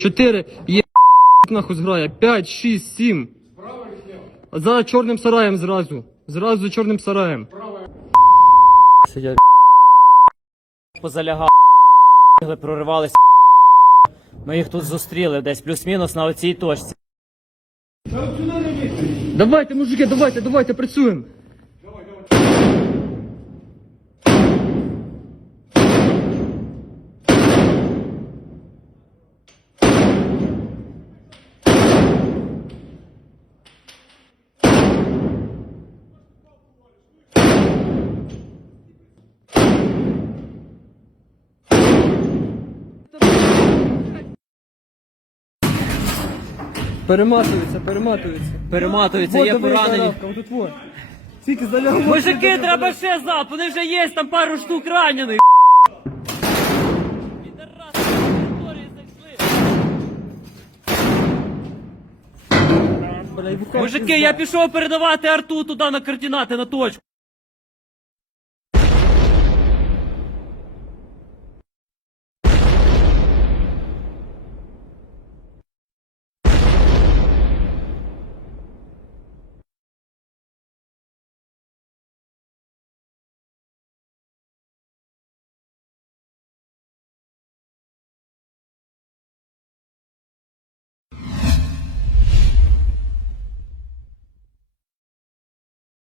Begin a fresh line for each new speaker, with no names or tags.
Чотири. Є нахуй зграє. П'ять, шість, сім. За чорним сараєм зразу. Зразу за чорним сараєм. Сидять.
позалягали, проривалися. Ми їх тут зустріли десь плюс-мінус на оцій точці.
Давайте, мужики, давайте, давайте, працюємо. Перематуються, перематуються.
Перематуються, є поранені.
Скільки залягло.
Мужики, треба ще зап, вони вже є, там пару штук ранених. Мужики, я пішов передавати арту туди на координати на точку.